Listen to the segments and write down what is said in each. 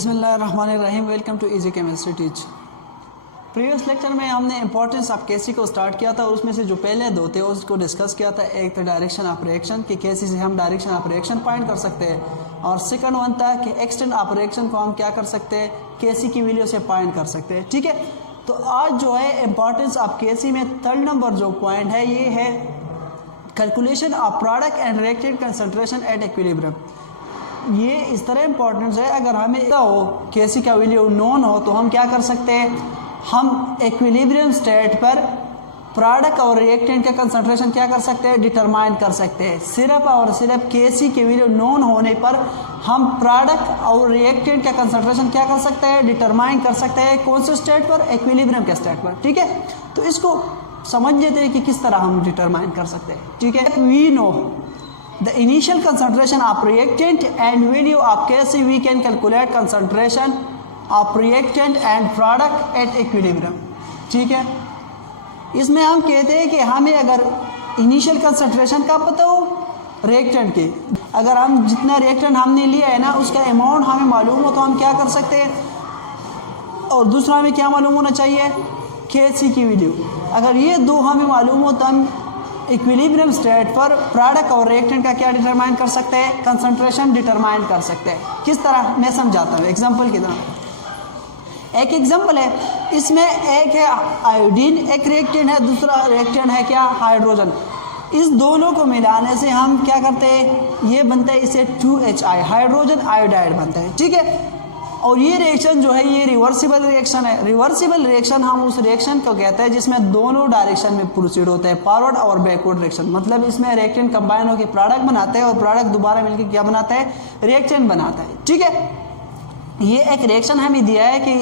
बिस्मिल्लाहिर्रहमानिर्रहीम। Welcome to easy chemistry teach. Previous lecture में हमने इंपॉर्टेंस ऑफ केसी को स्टार्ट किया था। उसमें से जो पहले दो थे उसको डिस्कस किया था। एक था डायरेक्शन ऑफ रिएक्शन कि केसी से हम डायरेक्शन ऑफ रिएक्शन पॉइंट कर सकते हैं, और सेकंड वन था कि एक्सटेंट ऑफ रिएक्शन को हम क्या कर सकते हैं, केसी की वैल्यू से पॉइंट कर सकते हैं। ठीक है, तो आज जो है इंपॉर्टेंस ऑफ केसी में थर्ड नंबर जो पॉइंट है ये है calculation of product and reactant concentration at equilibrium. ये इस तरह इंपॉर्टेंस है, अगर हमें पता हो केसी का वैल्यू नोन हो तो हम क्या कर सकते हैं, हम इक्विलिब्रियम स्टेट पर प्रोडक्ट और रिएक्टेंट का कंसंट्रेशन क्या कर सकते हैं, डिटरमाइन कर सकते हैं। सिर्फ और सिर्फ केसी की वैल्यू नोन होने पर हम प्रोडक्ट और रिएक्टेंट का कंसंट्रेशन क्या कर सकते हैं, डिटरमाइन कर सकते हैं। कौन से स्टेट पर, इक्विलिब्रियम के स्टेट पर। ठीक है, तो इसको समझ लेते हैं कि किस तरह हम डिटरमाइन कर सकते हैं। ठीक है, we know the initial concentration of reactant and value of Kc, we can calculate concentration of reactant and product at equilibrium। ठीक है, इसमें हम कहते हैं कि हमें अगर इनिशियल कंसंट्रेशन का पता हो रिएक्टेंट की, अगर हम जितना रिएक्टेंट हमने लिया है ना उसका अमाउंट हमें मालूम हो तो हम क्या कर सकते हैं, और दूसरा हमें क्या मालूम होना चाहिए, Kc की वैल्यू। अगर ये दो हमें मालूम हो तो हम इक्विलिब्रियम स्टेट पर प्रोडक्ट और रिएक्टेंट का क्या डिटरमाइन कर सकते हैं, कंसंट्रेशन डिटरमाइन कर सकते हैं। किस तरह मैं समझाता हूँ एग्जांपल की तरह। एक एग्जांपल है, इसमें एक है आयोडीन, एक रिएक्टेंट है, दूसरा रिएक्टेंट है क्या, हाइड्रोजन। इस दोनों को मिलाने से हम क्या करते हैं, ये बनता है इसे 2HI, हाइड्रोजन आयोडाइड बनता है। ठीक है, और ये रिएक्शन जो है ये रिवर्सिबल रिएक्शन है। रिवर्सिबल रिएक्शन हम उस रिएक्शन को कहते हैं जिसमें दोनों डायरेक्शन में प्रोसीड होता है, फॉरवर्ड और बैकवर्ड रिएक्शन। मतलब इसमें रिएक्टेंट कंबाइन होकर प्रोडक्ट बनाते हैं और प्रोडक्ट दोबारा मिलकर क्या बनाता है, रिएक्टेंट बनाता है। ठीक है, ये एक रिएक्शन हमें दिया है कि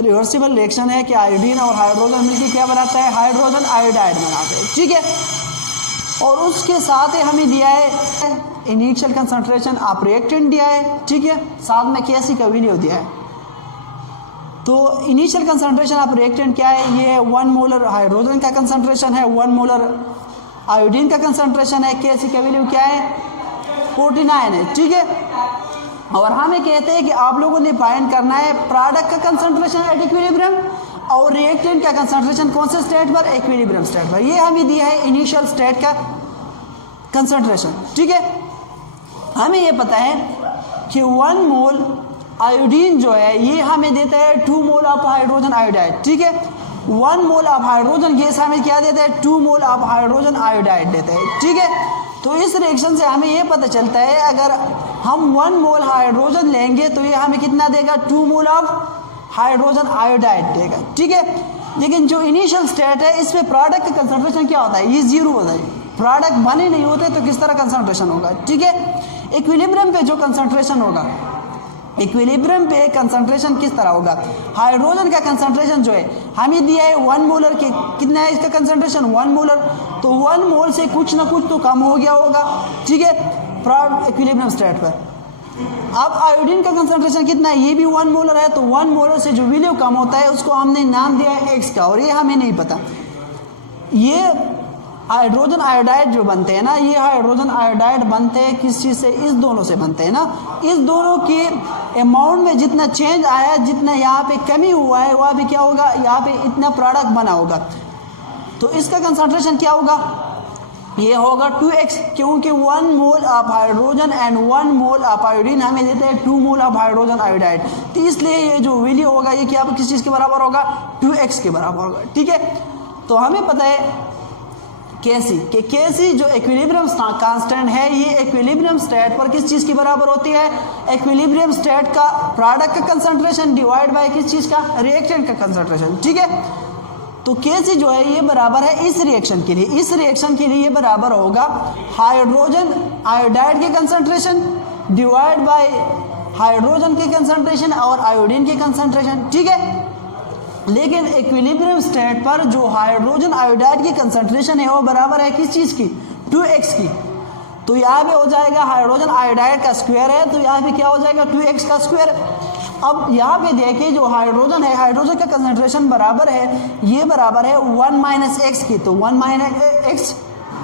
रिवर्सिबल रिएक्शन है कि आयोडीन और हाइड्रोजन मिलकर क्या बनाता है, हाइड्रोजन आयोडाइड बनाते हैं। ठीक है, और उसके साथ ही हमें दिया है इनिशियल कंसंट्रेशन ऑफ रिएक्टेंट दिया है। ठीक है, साथ में केसी का वैल्यू दिया है। तो इनिशियल कंसंट्रेशन ऑफ रिएक्टेंट क्या है, ये 1 मोलर हाइड्रोजन का कंसंट्रेशन है, 1 मोलर आयोडीन का कंसंट्रेशन है। केसी का वैल्यू क्या है, 49 है। ठीक है, और हमें कहते हैं कि आप लोगों ने फाइंड करना है प्रोडक्ट का कंसंट्रेशन एट इक्विलिब्रियम और रिएक्टेंट का कंसंट्रेशन कौन से स्टेट पर, इक्विलिब्रियम स्टेट पर। ये हमें दिया है इनिशियल स्टेट का कंसंट्रेशन। ठीक है, हमें ये पता है कि 1 मोल आयोडीन जो है ये हमें देता है 2 मोल ऑफ हाइड्रोजन आयोडाइड। ठीक है, 1 मोल ऑफ हाइड्रोजन गैस हमें क्या देता है, 2 मोल ऑफ हाइड्रोजन आयोडाइड देता है। ठीक है, तो इस रिएक्शन से हमें ये पता चलता है अगर हम 1 मोल हाइड्रोजन लेंगे तो ये हमें कितना देगा, 2 मोल ऑफ हाइड्रोजन आयोडाइड देगा। ठीक है, लेकिन जो इनिशियल स्टेट है इसमें प्रोडक्ट का कंसंट्रेशन क्या होता है, ये 0 होता है। प्रोडक्ट बने नहीं होते तो किस तरह कंसंट्रेशन होगा। ठीक है, इक्विलिब्रियम पे जो कंसंट्रेशन होगा, इक्विलिब्रियम पे कंसंट्रेशन किस तरह होगा, हाइड्रोजन का कंसंट्रेशन जो है हमें दिया है 1 मोलर के, कितना है इसका कंसंट्रेशन, 1 मोलर। तो 1 मोल से कुछ ना कुछ तो कम हो गया होगा। ठीक है, इक्विलिब्रियम स्टेट पर। अब आयोडीन का कंसंट्रेशन कितना है, ये भी 1 मोलर है। तो 1 मोलर से जो वैल्यू कम होता है उसको हमने नाम दिया है X का, और ये हमें नहीं पता। ये हाइड्रोजन आयोडाइड जो बनते हैं ना, ये हाइड्रोजन आयोडाइड बनते हैं किस चीज़ से, इस दोनों से बनते हैं ना। इस दोनों के अमाउंट में जितना चेंज आया, जितना यहाँ पे कमी हुआ है वहाँ पे क्या होगा, यहाँ पे इतना प्रोडक्ट बना होगा। तो इसका कंसंट्रेशन क्या होगा, ये होगा 2x, क्योंकि 1 mole of hydrogen and 1 mole of iodine हमें देते हैं 2 मोल ऑफ हाइड्रोजन आयोडाइड। तो इसलिए ये जो वैल्यू होगा ये क्या किस चीज़ के बराबर होगा, 2x के बराबर होगा। ठीक है, तो हमें पता है केसी जो इक्विलिब्रियम कांस्टेंट है ये इक्विलिब्रियम स्टेट पर किस चीज़ की बराबर होती है, इक्विलिब्रियम स्टेट का प्रोडक्ट का कंसंट्रेशन डिवाइड बाय किस चीज़ का, रिएक्टेंट का कंसंट्रेशन। ठीक है, तो केसी जो है ये बराबर है इस रिएक्शन के लिए, इस रिएक्शन के लिए ये बराबर होगा हाइड्रोजन आयोडाइड के कंसंट्रेशन डिवाइड बाय हाइड्रोजन के कंसंट्रेशन और आयोडीन के कंसंट्रेशन। ठीक है, लेकिन इक्विलिब्रियम स्टेट पर जो हाइड्रोजन आयोडाइड की कंसंट्रेशन है वो बराबर है किस चीज़ की, 2x की। तो यहाँ पे हो जाएगा हाइड्रोजन आयोडाइड का स्क्वायर है, तो यहाँ पे क्या हो जाएगा, 2x का स्क्वायर। अब यहाँ पे देखिए जो हाइड्रोजन है, हाइड्रोजन का कंसंट्रेशन बराबर है, ये बराबर है 1 - x की। तो 1 - x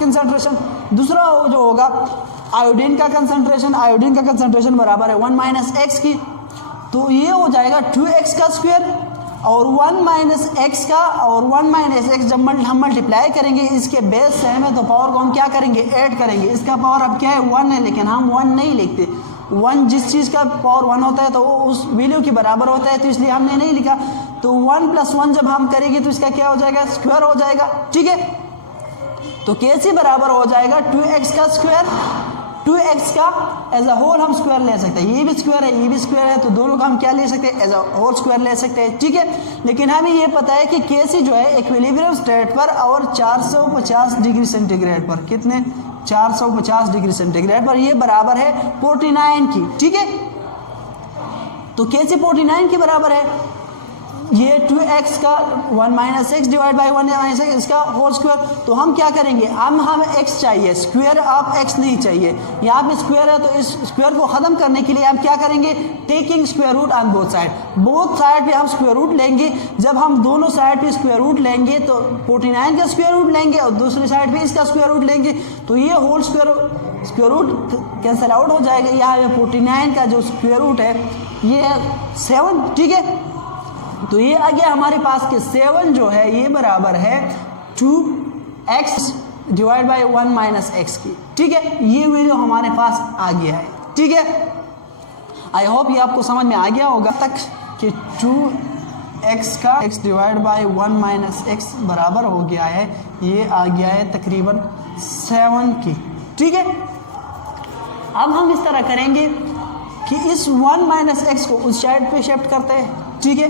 कंसंट्रेशन। दूसरा जो होगा आयोडीन का कंसंट्रेशन, आयोडीन का कंसंट्रेशन बराबर है 1 - x की। तो ये हो जाएगा 2x का स्क्वायर और 1 माइनस एक्स का, और 1 माइनस एक्स जब हम मल्टीप्लाई करेंगे इसके बेस सेम है तो पावर को हम क्या करेंगे, ऐड करेंगे। इसका पावर अब क्या है 1 है, लेकिन हम 1 नहीं लिखते। 1 जिस चीज़ का पावर 1 होता है तो वो उस वैल्यू के बराबर होता है, तो इसलिए हमने नहीं लिखा। तो 1 + 1 जब हम करेंगे तो इसका क्या हो जाएगा, स्क्वायर हो जाएगा। ठीक है, तो कैसे बराबर हो जाएगा 2x का स्क्वायर, 2x का एज अ होल हम स्क्वायर ले सकते हैं। ये भी स्क्वायर है, ये भी स्क्वायर है, तो दोनों का हम क्या ले सकते हैं, एज अ होल स्क्वायर ले सकते हैं। ठीक है, लेकिन हमें ये पता है कि कैसे जो है इक्विलिब्रियम स्टेट पर और 450 डिग्री सेंटीग्रेड पर, कितने 450 डिग्री सेंटीग्रेड पर ये बराबर है 49 की। ठीक है, तो कैसे 49 के बराबर है, ये 2x का 1 minus x divide by 1 minus x इसका होल स्क्वायर। तो हम क्या करेंगे, हमें x चाहिए, स्क्वायर ऑफ x नहीं चाहिए। यहाँ पे स्क्वायर है तो इस स्क्वायर को ख़त्म करने के लिए हम क्या करेंगे, taking square root on both side. Both side पे हम स्क्वायर रूट लेंगे। जब हम दोनों साइड पे स्क्वायर रूट लेंगे तो 49 का स्क्वायर रूट लेंगे और दूसरी साइड पे इसका स्क्वायर रूट लेंगे, तो ये whole square root cancel out हो जाएगा। यहाँ पे 49 का जो स्क्वायर रूट है ये है 7। ठीक है, तो ये आ गया हमारे पास कि 7 जो है ये बराबर है 2x divide by 1 minus x की। ठीक है, ये वैल्यू हमारे पास आ गया है। ठीक है, आई होप ये आपको समझ में आ गया होगा तक कि 2x का x divide by 1 minus x बराबर हो गया है, ये आ गया है तकरीबन 7 की। ठीक है, अब हम इस तरह करेंगे कि इस 1 माइनस एक्स को उस साइड पे शिफ्ट करते हैं। ठीक है,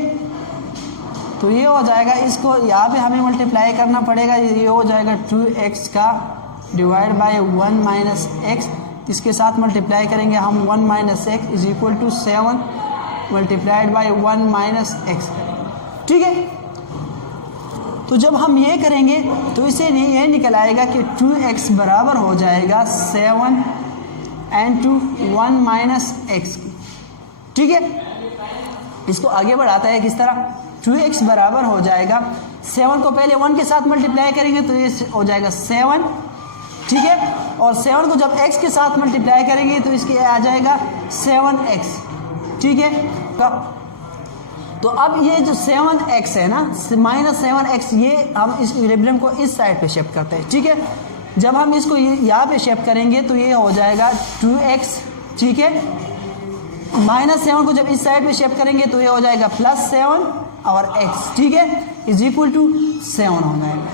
तो ये हो जाएगा, इसको यहाँ पे हमें मल्टीप्लाई करना पड़ेगा। ये हो जाएगा 2x का डिवाइड बाय 1 माइनस एक्स, इसके साथ मल्टीप्लाई करेंगे हम 1 minus X is equal to 7 multiplied by 1 minus X. ठीक है, तो जब हम ये करेंगे तो इसे ये निकल आएगा कि 2x बराबर हो जाएगा 7 into 1 माइनस एक्स की। ठीक है, इसको आगे बढ़ाता है किस तरह, 2x बराबर हो जाएगा 7 को पहले 1 के साथ मल्टीप्लाई करेंगे तो ये हो जाएगा 7। ठीक है, और 7 को जब x के साथ मल्टीप्लाई करेंगे तो इसके आ जाएगा 7x। ठीक है, तो अब ये जो 7x है ना, माइनस 7x, ये हम इस इक्विलिब्रियम को इस साइड पे शिफ्ट करते हैं। ठीक है, जब हम इसको यहाँ पे शिफ्ट करेंगे तो ये हो जाएगा 2x। ठीक है, माइनस 7 को जब इस साइड पे शिफ्ट करेंगे तो ये हो जाएगा +7 और x। ठीक है, इज इक्वल टू 7 हो जाएगा।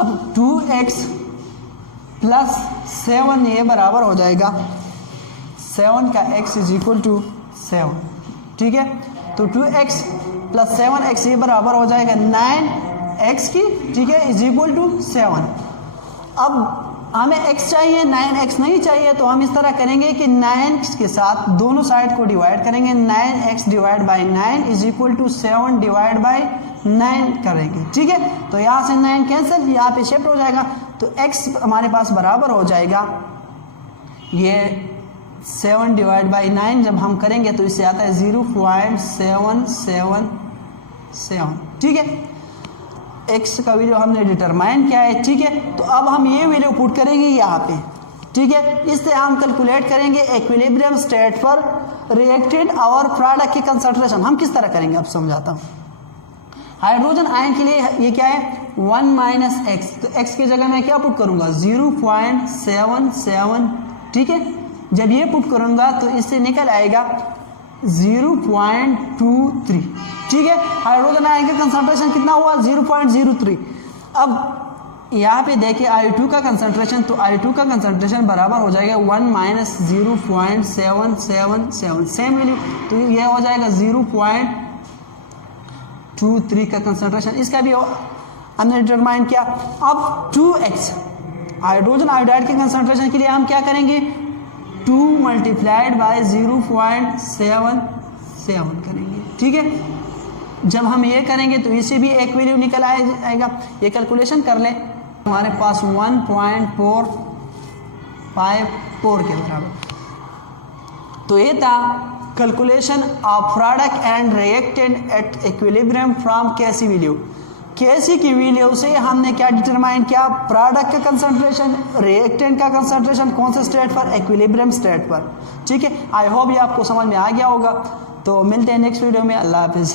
अब 2x प्लस 7 ये बराबर हो जाएगा 7 का x इज इक्वल टू 7। ठीक है, तो 2x प्लस 7x ये बराबर हो जाएगा 9x की। ठीक है, इज इक्वल टू 7। अब हमें x चाहिए, 9x नहीं चाहिए, तो हम इस तरह करेंगे कि 9 के साथ दोनों साइड को डिवाइड करेंगे। 9x divide by 9 is equal to 7 divide by 9 करेंगे। ठीक है, तो यहाँ से 9 कैंसिल, यहाँ पे शिफ्ट हो जाएगा, तो x हमारे पास बराबर हो जाएगा ये 7 डिवाइड बाई 9। जब हम करेंगे तो इससे आता है 0.777। ठीक है, x का वैल्यू हमने डिटरमाइन किया है। ठीक है, तो अब हम ये वैल्यू पुट करेंगे यहाँ पे। ठीक है, इससे हम कैलकुलेट करेंगे इक्विलिब्रियम स्टेट पर रिएक्टेंट और प्रोडक्ट की कंसंट्रेशन। हम किस तरह करेंगे अब समझाता हूँ। हाइड्रोजन आयन के लिए ये क्या है 1 माइनस एक्स, तो x की जगह मैं क्या पुट करूँगा 0.77। ठीक है, जब ये पुट करूँगा तो इससे निकल आएगा 0.23। ठीक है, हाइड्रोजन आयन का कंसंट्रेशन कितना हुआ 0.03। अब यहाँ पे देखिए I2 का कंसंट्रेशन, तो I2 का कंसंट्रेशन बराबर हो जाएगा 1 माइनस 0.777 सेम वैल्यू, तो ये हो जाएगा 0.23 का कंसंट्रेशन। इसका भी हमने डिटरमाइन किया। अब 2x हाइड्रोजन आयोडाइड के कंसंट्रेशन के लिए हम क्या करेंगे 2 मल्टीप्लाइड बाय 0.77 करेंगे। ठीक है, जब हम ये करेंगे तो इसे भी एक वैल्यू निकल आएगा। ये कैलकुलेशन कर लें, हमारे पास 1.454 के बराबर। तो ये था calculation of product and reactant at equilibrium from कैसी वैल्यू। केसी की वैल्यू से हमने क्या डिटरमाइन किया, प्रोडक्ट का कंसंट्रेशन, रिएक्टेंट का कंसंट्रेशन कौन से स्टेट पर, इक्विलिब्रियम स्टेट पर। ठीक है, आई होप ये आपको समझ में आ गया होगा। तो मिलते हैं नेक्स्ट वीडियो में, अल्लाह हाफिज़।